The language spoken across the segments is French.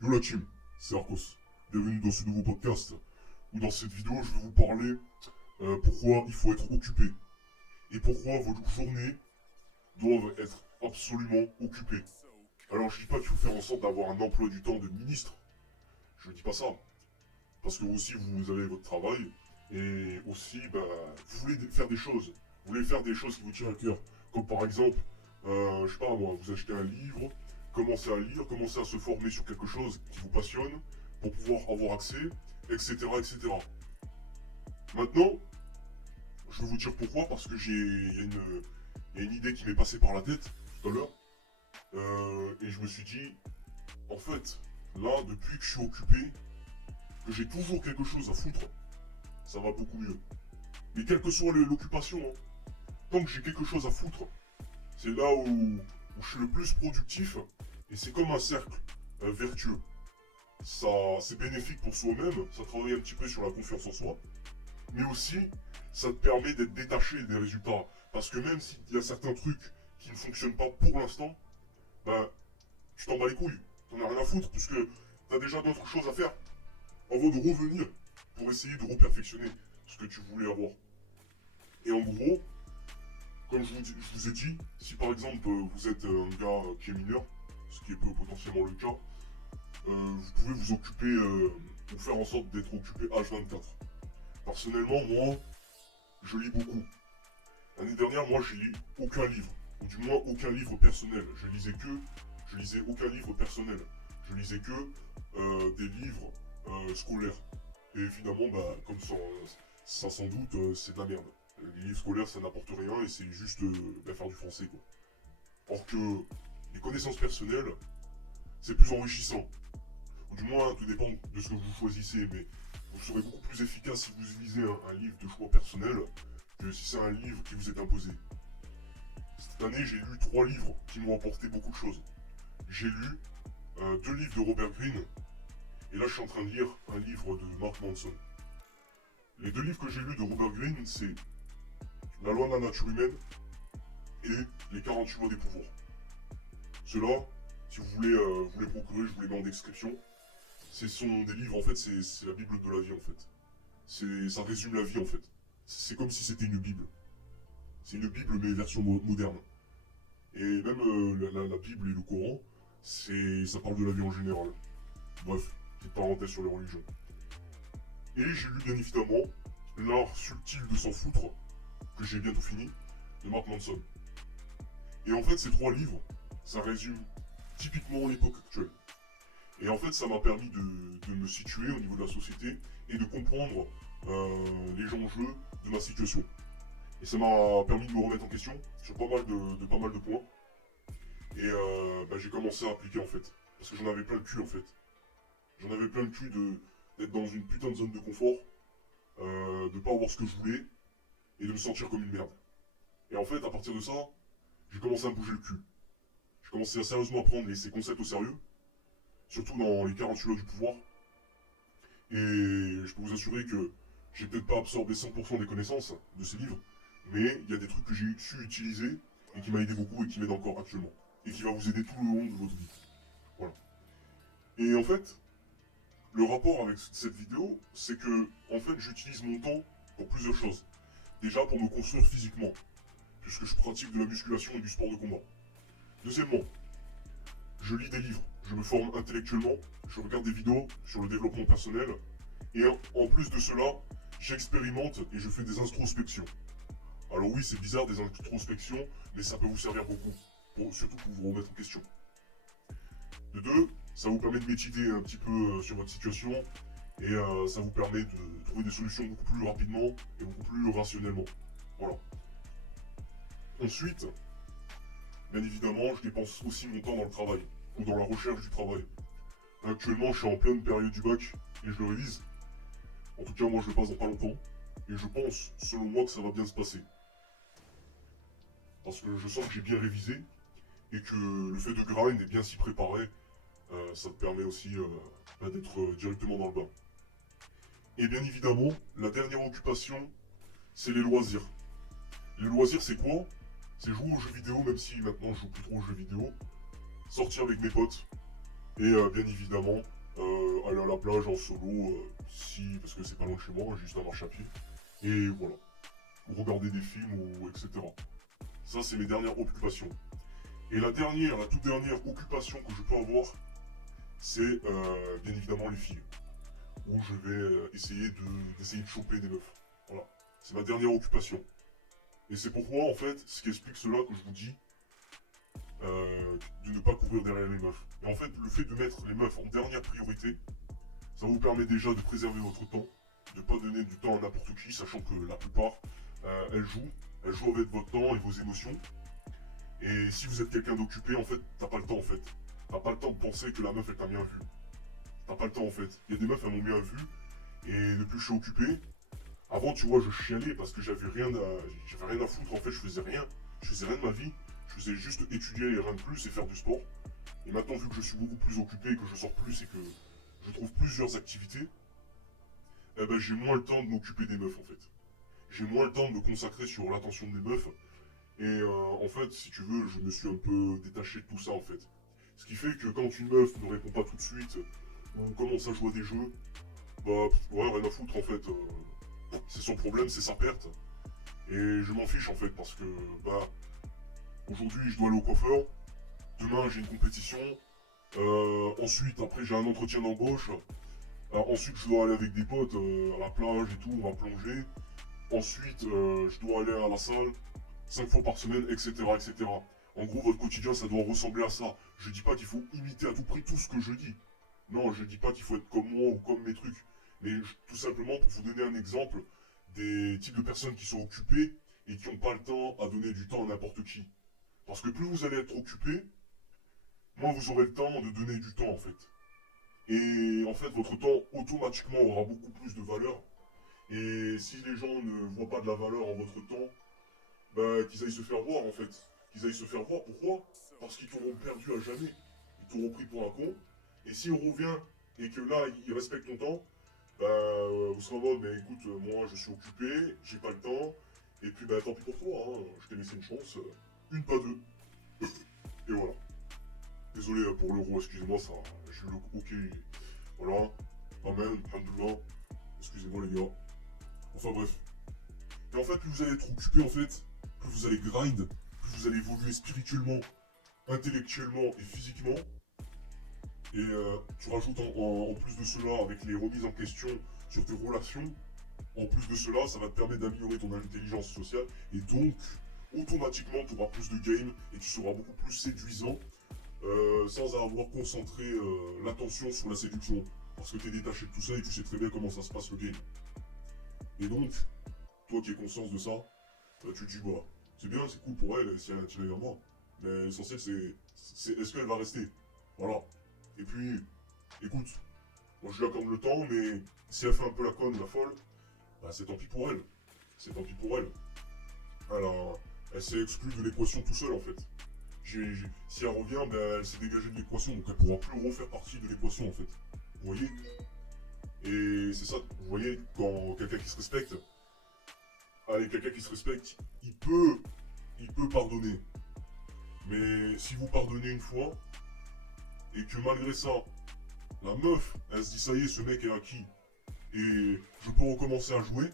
Yo la team, c'est Arcos. Bienvenue dans ce nouveau podcast où dans cette vidéo je vais vous parler pourquoi il faut être occupé et pourquoi vos journées doivent être absolument occupées. Alors je dis pas qu'il faut faire en sorte d'avoir un emploi du temps de ministre, je dis pas ça, parce que vous aussi vous avez votre travail et aussi vous voulez faire des choses, vous voulez faire des choses qui vous tiennent à cœur, comme par exemple, je sais pas moi, vous achetez un livre, commencez à lire, commencez à se former sur quelque chose qui vous passionne pour pouvoir avoir accès, etc. etc. Maintenant, je vais vous dire pourquoi, parce que il y a une idée qui m'est passée par la tête tout à l'heure, et je me suis dit, en fait, là, depuis que je suis occupé, que j'ai toujours quelque chose à foutre, ça va beaucoup mieux. Mais quelle que soit l'occupation, hein, tant que j'ai quelque chose à foutre, c'est là où je suis le plus productif, et c'est comme un cercle vertueux. Ça, c'est bénéfique pour soi-même, ça travaille un petit peu sur la confiance en soi, mais aussi, ça te permet d'être détaché des résultats. Parce que même s'il y a certains trucs qui ne fonctionnent pas pour l'instant, ben, tu t'en bats les couilles. T'en as rien à foutre, puisque t'as déjà d'autres choses à faire avant de revenir pour essayer de reperfectionner ce que tu voulais avoir. Et en gros, comme je vous ai dit, si par exemple vous êtes un gars qui est mineur, ce qui est potentiellement le cas, vous pouvez vous occuper, ou faire en sorte d'être occupé H24. Personnellement, moi, je lis beaucoup. L'année dernière, moi, je lis aucun livre, ou du moins aucun livre personnel. Je lisais aucun livre personnel. Je lisais que des livres scolaires. Et évidemment, comme ça sans doute, c'est de la merde. Les livres scolaires, ça n'apporte rien et c'est juste faire du français, quoi. Or que les connaissances personnelles, c'est plus enrichissant. Ou du moins, tout dépend de ce que vous choisissez, mais vous serez beaucoup plus efficace si vous lisez un livre de choix personnel que si c'est un livre qui vous est imposé. Cette année, j'ai lu 3 livres qui m'ont apporté beaucoup de choses. J'ai lu 2 livres de Robert Greene, et là je suis en train de lire un livre de Mark Manson. Les 2 livres que j'ai lus de Robert Greene, c'est La loi de la nature humaine et Les 48 lois des pouvoirs. Ceux-là, si vous les procurer, je vous les mets en description. Ce sont des livres, en fait, c'est la Bible de la vie, en fait. Ça résume la vie, en fait. C'est comme si c'était une Bible. C'est une Bible, mais version moderne. Et même la Bible et le Coran, ça parle de la vie en général. Bref, petite parenthèse sur les religions. Et j'ai lu bien évidemment L'art subtil de s'en foutre, que j'ai bientôt fini, de Mark Manson. Et en fait, ces 3 livres, ça résume typiquement l'époque actuelle. Et en fait, ça m'a permis de me situer au niveau de la société et de comprendre les enjeux de ma situation. Et ça m'a permis de me remettre en question sur pas mal de points. Et j'ai commencé à appliquer en fait. Parce que j'en avais plein le cul en fait. J'en avais plein le cul d'être dans une putain de zone de confort, de pas avoir ce que je voulais et de me sentir comme une merde. Et en fait, à partir de ça, j'ai commencé à me bouger le cul. J'ai commencé à sérieusement à prendre ces concepts au sérieux, surtout dans les 48 lois du pouvoir. Et je peux vous assurer que j'ai peut-être pas absorbé 100% des connaissances de ces livres, mais il y a des trucs que j'ai su utiliser et qui m'a aidé beaucoup et qui m'aide encore actuellement. Et qui va vous aider tout le long de votre vie. Voilà. Et en fait, le rapport avec cette vidéo, c'est que, en fait, j'utilise mon temps pour plusieurs choses. Déjà, pour me construire physiquement, puisque je pratique de la musculation et du sport de combat. Deuxièmement, je lis des livres, je me forme intellectuellement, je regarde des vidéos sur le développement personnel, et en plus de cela, j'expérimente et je fais des introspections. Alors oui, c'est bizarre des introspections, mais ça peut vous servir beaucoup, surtout pour vous remettre en question. De deux, ça vous permet de méditer un petit peu sur votre situation et ça vous permet de trouver des solutions beaucoup plus rapidement et beaucoup plus rationnellement. Voilà. Ensuite, bien évidemment, je dépense aussi mon temps dans le travail ou dans la recherche du travail. Actuellement, je suis en pleine période du bac et je le révise. En tout cas, moi, je le passe dans pas longtemps et je pense, selon moi, que ça va bien se passer. Parce que je sens que j'ai bien révisé et que le fait de grind et bien s'y préparer, ça te permet aussi d'être directement dans le bain. Et bien évidemment, la dernière occupation, c'est les loisirs. Les loisirs, c'est quoi? C'est jouer aux jeux vidéo, même si maintenant je joue plus trop aux jeux vidéo. Sortir avec mes potes, Et bien évidemment, aller à la plage en solo, si, parce que c'est pas loin de chez moi, juste à marche à pied. Et voilà. Ou regarder des films, ou etc. Ça, c'est mes dernières occupations. Et la toute dernière occupation que je peux avoir, c'est bien évidemment les filles. Où je vais d'essayer de choper des meufs. Voilà. C'est ma dernière occupation. Et c'est pourquoi, en fait, ce qui explique cela que je vous dis, de ne pas courir derrière les meufs. Et en fait, le fait de mettre les meufs en dernière priorité, ça vous permet déjà de préserver votre temps, de ne pas donner du temps à n'importe qui, sachant que la plupart, elles jouent avec votre temps et vos émotions. Et si vous êtes quelqu'un d'occupé, en fait, t'as pas le temps, en fait. T'as pas le temps de penser que la meuf, elle t'a bien vu. T'as pas le temps, en fait. Il y a des meufs, elles m'ont bien vu, et depuis que je suis occupé, avant, tu vois, je chialais parce que j'avais rien à foutre, en fait, je faisais rien. Je faisais rien de ma vie. Je faisais juste étudier et rien de plus et faire du sport. Et maintenant, vu que je suis beaucoup plus occupé, que je sors plus et que je trouve plusieurs activités, eh ben, j'ai moins le temps de m'occuper des meufs, en fait. J'ai moins le temps de me consacrer sur l'attention des meufs. Et en fait, si tu veux, je me suis un peu détaché de tout ça, en fait. Ce qui fait que quand une meuf ne répond pas tout de suite, ou commence à jouer à des jeux, bah, ouais, rien à foutre, en fait. C'est son problème, c'est sa perte. Et je m'en fiche, en fait, parce que, bah, aujourd'hui, je dois aller au coiffeur. Demain, j'ai une compétition. Ensuite, après, j'ai un entretien d'embauche. Ensuite, je dois aller avec des potes à la plage et tout, on va plonger. Ensuite, je dois aller à la salle 5 fois par semaine, etc., etc. En gros, votre quotidien, ça doit ressembler à ça. Je dis pas qu'il faut imiter à tout prix tout ce que je dis. Non, je dis pas qu'il faut être comme moi ou comme mes trucs. Mais tout simplement pour vous donner un exemple des types de personnes qui sont occupées et qui n'ont pas le temps à donner du temps à n'importe qui. Parce que plus vous allez être occupé, moins vous aurez le temps de donner du temps en fait. Et en fait, votre temps automatiquement aura beaucoup plus de valeur. Et si les gens ne voient pas de la valeur en votre temps, bah, qu'ils aillent se faire voir en fait. Qu'ils aillent se faire voir, pourquoi? Parce qu'ils t'auront perdu à jamais. Ils t'auront pris pour un con. Et si on revient et que là, ils respectent ton temps, bah, vous serez en mode, mais écoute, moi je suis occupé, j'ai pas le temps, et puis bah tant pis pour toi, hein, je t'ai laissé une chance, une pas deux, et voilà. Désolé pour l'euro, excusez-moi, ça, j'ai eu le ok, voilà, amen, alhamdoulilah, excusez-moi les gars. Enfin bref. Et en fait, plus vous allez être occupé, en fait, plus vous allez grind, plus vous allez évoluer spirituellement, intellectuellement et physiquement. Et tu rajoutes en plus de cela, avec les remises en question sur tes relations, en plus de cela, ça va te permettre d'améliorer ton intelligence sociale. Et donc, automatiquement, tu auras plus de game et tu seras beaucoup plus séduisant sans avoir concentré l'attention sur la séduction. Parce que tu es détaché de tout ça et tu sais très bien comment ça se passe le game. Et donc, toi qui es conscience de ça, tu te dis, bah, c'est bien, c'est cool pour elle si elle a tiré vers moi. Mais l'essentiel, c'est est-ce qu'elle va rester? Voilà. Et puis, écoute, moi je lui accorde le temps, mais si elle fait un peu la conne, la folle, bah c'est tant pis pour elle. C'est tant pis pour elle. Alors, elle s'est exclue de l'équation tout seul en fait. Si elle revient, ben, elle s'est dégagée de l'équation, donc elle pourra plus refaire partie de l'équation en fait. Vous voyez? Et c'est ça, vous voyez, quand quelqu'un qui se respecte, allez, quelqu'un qui se respecte, il peut pardonner. Mais si vous pardonnez une fois, et que malgré ça, la meuf, elle se dit ça y est, ce mec est acquis, et je peux recommencer à jouer,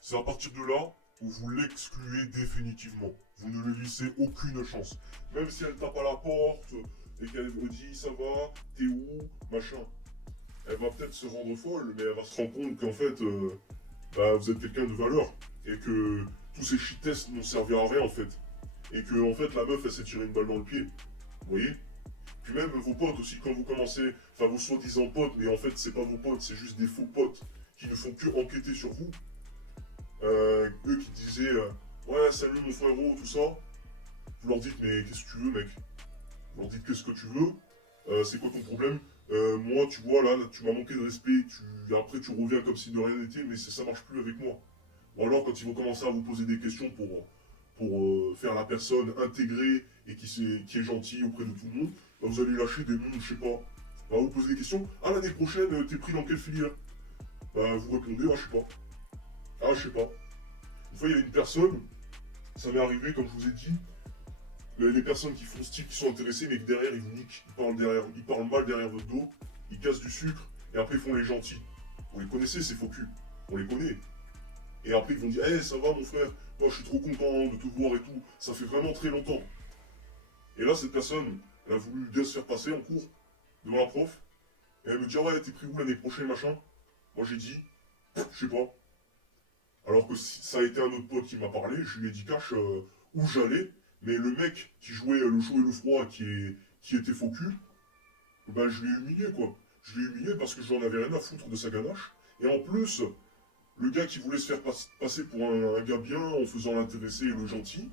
c'est à partir de là où vous l'excluez définitivement. Vous ne lui laissez aucune chance. Même si elle tape à la porte et qu'elle vous dit ça va, t'es où, machin. Elle va peut-être se rendre folle, mais elle va se rendre compte qu'en fait, bah, vous êtes quelqu'un de valeur. Et que tous ces shit-tests n'ont servi à rien en fait. Et que en fait la meuf elle s'est tirée une balle dans le pied. Vous voyez? Puis même vos potes aussi, quand vous commencez, enfin vos soi-disant potes, mais en fait c'est pas vos potes, c'est juste des faux potes qui ne font que enquêter sur vous. Eux qui disaient ouais salut mon frérot, tout ça, vous leur dites mais qu'est-ce que tu veux mec? Vous leur dites qu'est-ce que tu veux? C'est quoi ton problème? Moi tu vois là, tu m'as manqué de respect, après tu reviens comme si de rien n'était, mais ça marche plus avec moi. Ou alors quand ils vont commencer à vous poser des questions pour faire la personne intégrée et qui est gentille auprès de tout le monde, bah, vous allez lâcher des noms, je sais pas. On va vous poser des questions. Ah l'année prochaine, t'es pris dans quelle filière? Bah vous répondez, ah je sais pas. Ah je sais pas. Une fois il y a une personne, ça m'est arrivé comme je vous ai dit, les personnes qui font style, qui sont intéressées, mais que derrière ils vous niquent, ils parlent mal derrière votre dos, ils cassent du sucre, et après ils font les gentils. Vous les connaissez ces faux culs, on les connaît. Et après ils vont dire, hey, ça va mon frère, moi je suis trop content de te voir et tout, ça fait vraiment très longtemps. Et là cette personne, elle a voulu bien se faire passer en cours, devant la prof, et elle me dit, ah ouais, t'es pris où l'année prochaine, machin. Moi j'ai dit, je sais pas. Alors que si ça a été un autre pote qui m'a parlé, je lui ai dit cash où j'allais, mais le mec qui jouait le chaud et le froid, qui était faux cul, ben je l'ai humilié quoi. Je l'ai humilié parce que j'en avais rien à foutre de sa ganache. Et en plus, le gars qui voulait se faire passer pour un gars bien en faisant l'intéressé et le gentil,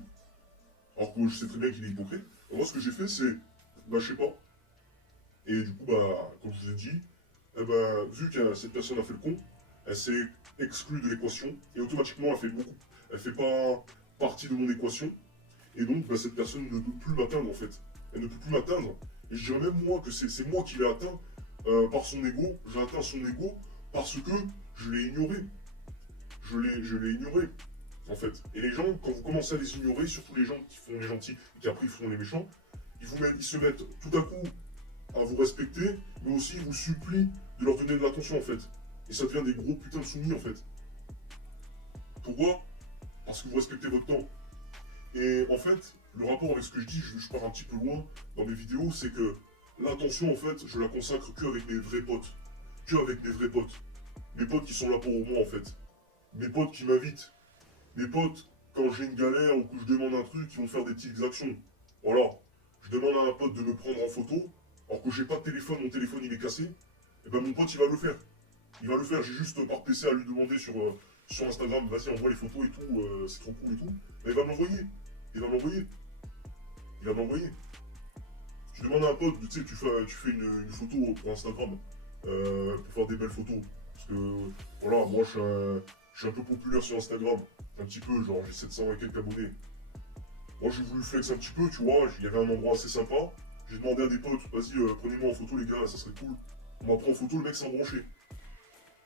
alors que je sais très bien qu'il est hypocrite, ben moi ce que j'ai fait c'est, bah je sais pas. Et du coup, bah, comme je vous ai dit, eh ben, vu que cette personne a fait le con, elle s'est exclue de l'équation et automatiquement elle fait pas partie de mon équation. Et donc bah, cette personne ne peut plus m'atteindre en fait. Elle ne peut plus m'atteindre. Et je dirais même moi que c'est moi qui l'ai atteint par son ego. J'ai atteint son ego parce que je l'ai ignoré. Je l'ai ignoré en fait. Et les gens, quand vous commencez à les ignorer, surtout les gens qui font les gentils et qui après font les méchants, ils se mettent tout à coup à vous respecter, mais aussi ils vous supplient de leur donner de l'attention en fait. Et ça devient des gros putains de soumis en fait. Pourquoi? Parce que vous respectez votre temps. Et en fait, le rapport avec ce que je dis, je pars un petit peu loin dans mes vidéos, c'est que l'attention en fait, je la consacre que avec mes vrais potes. Que avec mes vrais potes. Mes potes qui sont là pour moi en fait. Mes potes qui m'invitent. Mes potes, quand j'ai une galère ou que je demande un truc, qui vont faire des petites actions. Voilà. Je demande à un pote de me prendre en photo, alors que j'ai pas de téléphone, mon téléphone il est cassé, et ben mon pote il va le faire. Il va le faire, j'ai juste par PC à lui demander sur Instagram, vas-y envoie les photos et tout, c'est trop cool et tout. Mais il va m'envoyer. Il va m'envoyer. Il va m'envoyer. Tu demandes à un pote, tu sais, tu fais une photo pour Instagram, pour faire des belles photos. Parce que, voilà, moi je suis un peu populaire sur Instagram. Un petit peu, genre j'ai 700 et quelques abonnés. Moi j'ai voulu flex un petit peu, tu vois, il y avait un endroit assez sympa. J'ai demandé à des potes, vas-y, prenez-moi en photo les gars, ça serait cool. On m'a pris en photo, le mec s'est branché.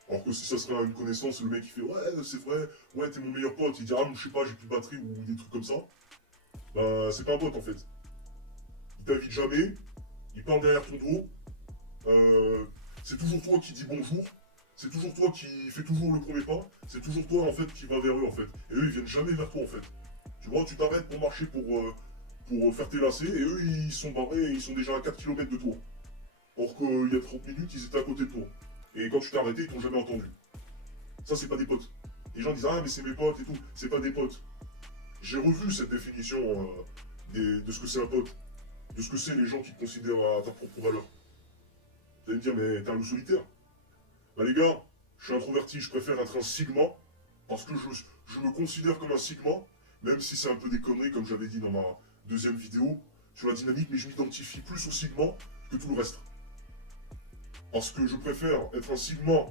Alors que si ça serait une connaissance, le mec il fait ouais c'est vrai, ouais t'es mon meilleur pote, il dit ah je sais pas j'ai plus de batterie ou des trucs comme ça. Bah c'est pas un pote en fait. Il t'invite jamais, il parle derrière ton dos, c'est toujours toi qui dis bonjour, c'est toujours toi qui fais toujours le premier pas, c'est toujours toi en fait qui va vers eux en fait. Et eux ils viennent jamais vers toi en fait. Tu vois, tu t'arrêtes pour marcher pour faire tes lacets et eux ils sont barrés, ils sont déjà à 4 km de toi. Or qu'il y a 30 minutes ils étaient à côté de toi. Et quand tu t'es arrêté, ils t'ont jamais entendu. Ça, c'est pas des potes. Les gens disent ah mais c'est mes potes et tout. C'est pas des potes. J'ai revu cette définition de ce que c'est un pote, de ce que c'est les gens qui te considèrent à ta propre valeur. Vous allez me dire mais t'es un loup solitaire. Bah les gars, je suis introverti, je préfère être un sigma parce que je me considère comme un sigma, même si c'est un peu des conneries comme j'avais dit dans ma deuxième vidéo sur la dynamique, mais je m'identifie plus au sigma que tout le reste. Parce que je préfère être un sigma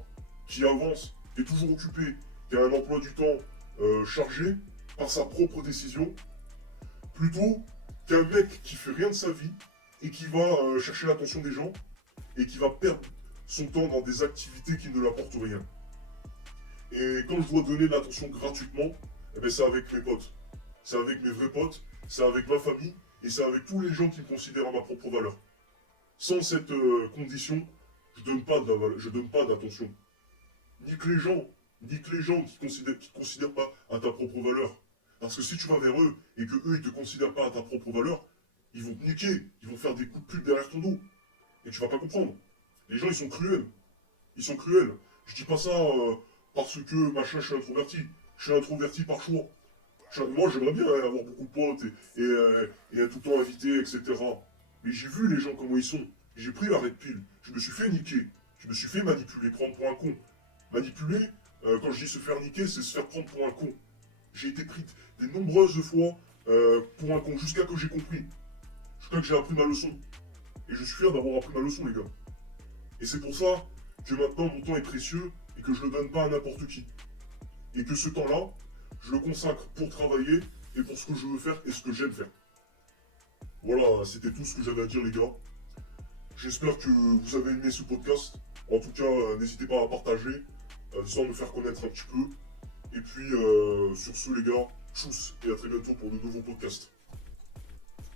qui avance, qui est toujours occupé, qui a un emploi du temps chargé par sa propre décision, plutôt qu'un mec qui fait rien de sa vie et qui va chercher l'attention des gens et qui va perdre son temps dans des activités qui ne l'apportent rien. Et quand je dois donner de l'attention gratuitement, eh ben c'est avec mes potes. C'est avec mes vrais potes, c'est avec ma famille et c'est avec tous les gens qui me considèrent à ma propre valeur. Sans cette condition, je donne pas d'attention. Ni que les gens qui ne te considèrent pas à ta propre valeur. Parce que si tu vas vers eux et que eux ils te considèrent pas à ta propre valeur, ils vont te niquer, ils vont faire des coups de pute derrière ton dos. Et tu vas pas comprendre. Les gens ils sont cruels. Ils sont cruels. Je dis pas ça parce que machin je suis introverti. Je suis introverti par choix. Moi j'aimerais bien avoir beaucoup de potes et être tout le temps invité, etc. Mais j'ai vu les gens comment ils sont. J'ai pris la red pill. Je me suis fait niquer. Je me suis fait manipuler, prendre pour un con. Manipuler, quand je dis se faire niquer, c'est se faire prendre pour un con. J'ai été pris des nombreuses fois pour un con, jusqu'à que j'ai compris. Jusqu'à que j'ai appris ma leçon. Et je suis fier d'avoir appris ma leçon, les gars. Et c'est pour ça que maintenant mon temps est précieux et que je ne le donne pas à n'importe qui. Et que ce temps-là, je le consacre pour travailler et pour ce que je veux faire et ce que j'aime faire. Voilà, c'était tout ce que j'avais à dire, les gars. J'espère que vous avez aimé ce podcast. En tout cas, n'hésitez pas à partager, histoire de me faire connaître un petit peu. Et puis, sur ce, les gars, tchuss et à très bientôt pour de nouveaux podcasts.